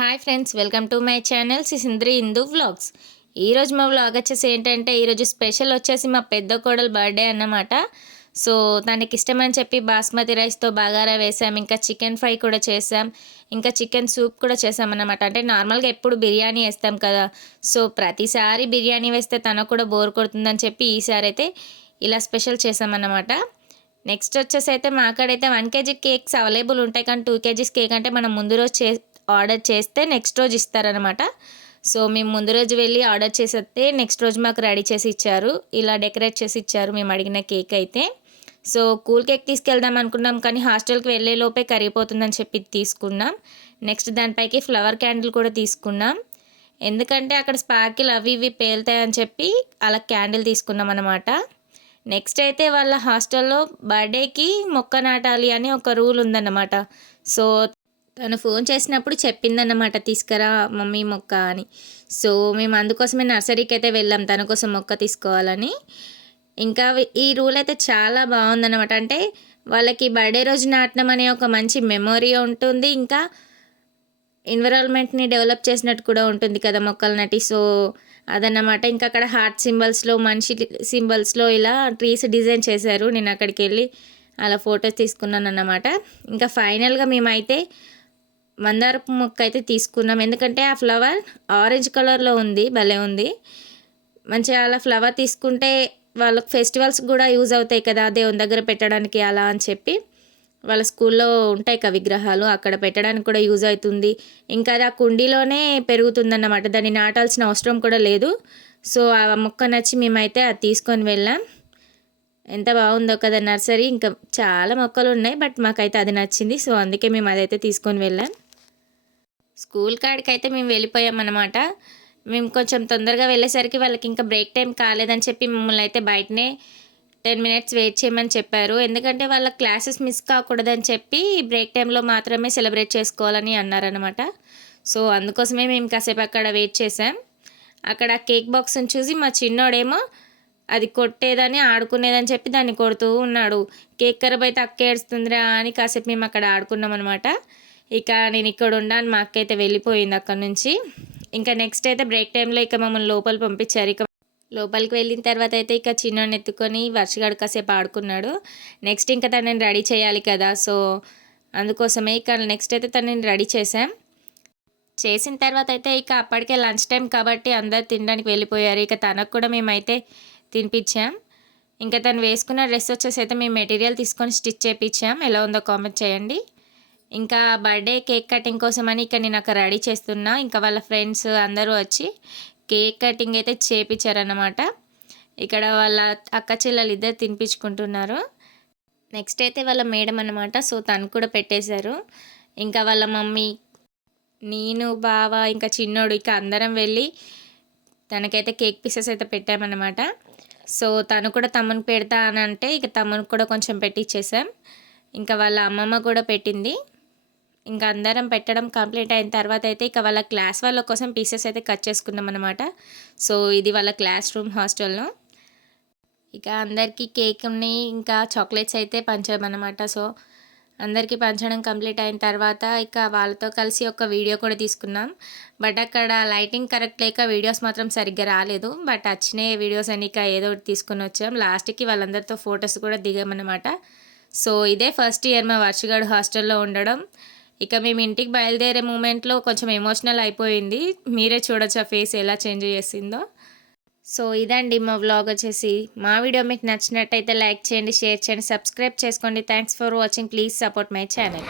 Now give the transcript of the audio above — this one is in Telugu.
Hi friends, welcome to my channel సిసింద్రి Hindu vlogs. ఈరోజు మా వ్లాగ్ వచ్చేసి ఏంటంటే, ఈరోజు స్పెషల్ వచ్చేసి మా పెద్ద కోడలు బర్త్డే అన్నమాట. సో తనకి ఇష్టమని చెప్పి బాస్మతి రైస్తో బగారా వేసాం, ఇంకా చికెన్ ఫ్రై కూడా చేసాం, ఇంకా చికెన్ సూప్ కూడా చేసామన్నమాట. అంటే నార్మల్గా ఎప్పుడు బిర్యానీ వేస్తాం కదా, సో ప్రతిసారి బిర్యానీ వేస్తే తనకు కూడా బోర్ కొడుతుందని చెప్పి ఈసారి అయితే ఇలా స్పెషల్ చేసామన్నమాట. నెక్స్ట్ వచ్చేసి అయితే మా అక్కడైతే 1 kg కేక్స్ అవైలబుల్ ఉంటాయి, కానీ 2 kgs కేక్ అంటే మనం ముందు రోజు ఆర్డర్ చేస్తే నెక్స్ట్ రోజు ఇస్తారనమాట. సో మేము ముందు రోజు వెళ్ళి ఆర్డర్ చేసేస్తే నెక్స్ట్ రోజు మాకు రెడీ చేసి ఇచ్చారు, ఇలా డెకరేట్ చేసి ఇచ్చారు మేము అడిగిన కేక్ అయితే. సో కూల్ కేక్ తీసుకెళ్దాం అనుకున్నాం, కానీ హాస్టల్కి వెళ్ళే లోపే కరిగిపోతుందని చెప్పి తీసుకున్నాం. నెక్స్ట్ దానిపైకి ఫ్లవర్ క్యాండిల్ కూడా తీసుకున్నాం, ఎందుకంటే అక్కడ స్పార్కిల్ అవి ఇవి పేలుతాయని చెప్పి అలా క్యాండిల్ తీసుకున్నాం అనమాట. నెక్స్ట్ అయితే వాళ్ళ హాస్టల్లో బర్త్డేకి మొక్క నాటాలి అని ఒక రూల్ ఉందన్నమాట. సో తను ఫోన్ చేసినప్పుడు చెప్పిందన్నమాట, తీసుకురా మమ్మీ మొక్క అని. సో మేము అందుకోసమే నర్సరీకి అయితే వెళ్ళాం తన కోసం మొక్క తీసుకోవాలని. ఇంకా ఈ రూల్ అయితే చాలా బాగుందన్నమాట. అంటే వాళ్ళకి బర్త్డే రోజు నాటడం అనే ఒక మంచి మెమొరీ ఉంటుంది, ఇంకా ఎన్విరాన్మెంట్ని డెవలప్ చేసినట్టు కూడా ఉంటుంది కదా మొక్కలు నాటి. సో అదన్నమాట. ఇంకా అక్కడ హార్ట్ సింబల్స్లో, మనిషి సింబల్స్లో ఇలా ట్రీస్ డిజైన్ చేశారు. నేను అక్కడికి వెళ్ళి అలా ఫొటోస్ తీసుకున్నాను అన్నమాట. ఇంకా ఫైనల్గా మేమైతే మందారపు మొక్క అయితే తీసుకున్నాం, ఎందుకంటే ఆ ఫ్లవర్ ఆరెంజ్ కలర్లో ఉంది, భలే ఉంది మంచిగా. అలా ఫ్లవర్ తీసుకుంటే వాళ్ళకి ఫెస్టివల్స్ కూడా యూజ్ అవుతాయి కదా దేవుని దగ్గర పెట్టడానికి అలా అని చెప్పి, వాళ్ళ స్కూల్లో ఉంటాయి కదా విగ్రహాలు, అక్కడ పెట్టడానికి కూడా యూజ్ అవుతుంది. ఇంకా అది ఆ కుండీలోనే పెరుగుతుందన్నమాట, దాన్ని నాటాల్సిన అవసరం కూడా లేదు. సో ఆ మొక్క నచ్చి మేమైతే అది తీసుకొని వెళ్ళాం. ఎంత బాగుందో కదా నర్సరీ. ఇంకా చాలా మొక్కలు ఉన్నాయి, బట్ మాకైతే అది నచ్చింది, సో అందుకే మేము అదైతే తీసుకొని వెళ్ళాం. స్కూల్ కాడికి అయితే మేము వెళ్ళిపోయామన్నమాట. మేము కొంచెం తొందరగా వెళ్ళేసరికి వాళ్ళకి ఇంకా బ్రేక్ టైం కాలేదని చెప్పి మమ్మల్ని అయితే బయటనే 10 minutes వెయిట్ చేయమని చెప్పారు, ఎందుకంటే వాళ్ళ క్లాసెస్ మిస్ కాకూడదని చెప్పి బ్రేక్ టైంలో మాత్రమే సెలబ్రేట్ చేసుకోవాలని అన్నారనమాట. సో అందుకోసమే మేము కాసేపు అక్కడ వెయిట్ చేసాం. అక్కడ కేక్ బాక్స్ని చూసి మా చిన్నోడేమో అది కొట్టేదని ఆడుకునేదని చెప్పి దాన్ని కొడుతూ ఉన్నాడు. కేక్ ఖరాబ్ అయితే అక్క ఏడుస్తుందిరా అని కాసేపు మేము అక్కడ ఆడుకున్నాం అనమాట. ఇక నేను ఇక్కడ ఉన్నాను, మా అక్క అయితే వెళ్ళిపోయింది అక్కడ నుంచి. ఇంకా నెక్స్ట్ అయితే బ్రేక్ టైంలో ఇక మమ్మల్ని లోపల పంపించారు. ఇక లోపలికి వెళ్ళిన తర్వాత అయితే ఇక చిన్నోడిని ఎత్తుకొని వర్షగాడు కాసేపు ఆడుకున్నాడు. నెక్స్ట్ ఇంకా తనని రెడీ చేయాలి కదా, సో అందుకోసమే ఇక నెక్స్ట్ అయితే తనని రెడీ చేసిన తర్వాత అయితే ఇక అప్పటికే లంచ్ టైం కాబట్టి అందరు తినడానికి వెళ్ళిపోయారు. ఇక తనకు కూడా మేమైతే తినిపించాం. ఇంకా తను వేసుకున్న డ్రెస్ వచ్చేసి అయితే మేము మెటీరియల్ తీసుకొని స్టిచ్ చేయించాం, ఎలా ఉందో కామెంట్ చేయండి. ఇంకా బర్త్డే కేక్ కటింగ్ కోసమని ఇక నేను అక్కడ రెడీ చేస్తున్నా. ఇంకా వాళ్ళ ఫ్రెండ్స్ అందరూ వచ్చి కేక్ కటింగ్ అయితే చేయించారన్నమాట. ఇక్కడ వాళ్ళ అక్క చెల్లెలు ఇద్దరు తినిపించుకుంటున్నారు. నెక్స్ట్ అయితే వాళ్ళ మేడం అన్నమాట, సో తను కూడా పెట్టేశారు. ఇంకా వాళ్ళ మమ్మీ, నేను, బావ, ఇంకా చిన్నోడు ఇక అందరం వెళ్ళి తనకైతే కేక్ పీసెస్ అయితే పెట్టామన్నమాట. సో తను కూడా తమ్మునికి పెడతా అని అంటే ఇక తమ్మునికి కూడా కొంచెం పెట్టించేసాం. ఇంకా వాళ్ళ అమ్మమ్మ కూడా పెట్టింది. ఇంకా అందరం పెట్టడం కంప్లీట్ అయిన తర్వాత అయితే ఇక వాళ్ళ క్లాస్ వాళ్ళ కోసం పీసెస్ అయితే కట్ చేసుకున్నాం అనమాట. సో ఇది వాళ్ళ క్లాస్ రూమ్ హాస్టల్లో. ఇక అందరికీ కేక్ని ఇంకా చాక్లెట్స్ అయితే పంచామన్నమాట. సో అందరికీ పంచడం కంప్లీట్ అయిన తర్వాత ఇక వాళ్ళతో కలిసి ఒక వీడియో కూడా తీసుకున్నాం. బట్ అక్కడ లైటింగ్ కరెక్ట్ లేక వీడియోస్ మాత్రం సరిగ్గా రాలేదు, బట్ వచ్చినాయి వీడియోస్ అని ఇక ఏదో ఒకటి తీసుకుని వచ్చాం. లాస్ట్కి వాళ్ళందరితో ఫొటోస్ కూడా దిగామన్నమాట. సో ఇదే ఫస్ట్ ఇయర్ మా వర్షగాడు హాస్టల్లో ఉండడం. ఇక మేము ఇంటికి బయలుదేరే మూమెంట్లో కొంచెం ఎమోషనల్ అయిపోయింది, మీరే చూడొచ్చు ఆ ఫేస్ ఎలా చేంజ్ చేసిందో. సో ఇదండి మా వ్లాగ్ వచ్చేసి. మా వీడియో మీకు నచ్చినట్టయితే లైక్ చేయండి, షేర్ చేయండి, సబ్స్క్రైబ్ చేసుకోండి. Thanks for watching. Please support my channel.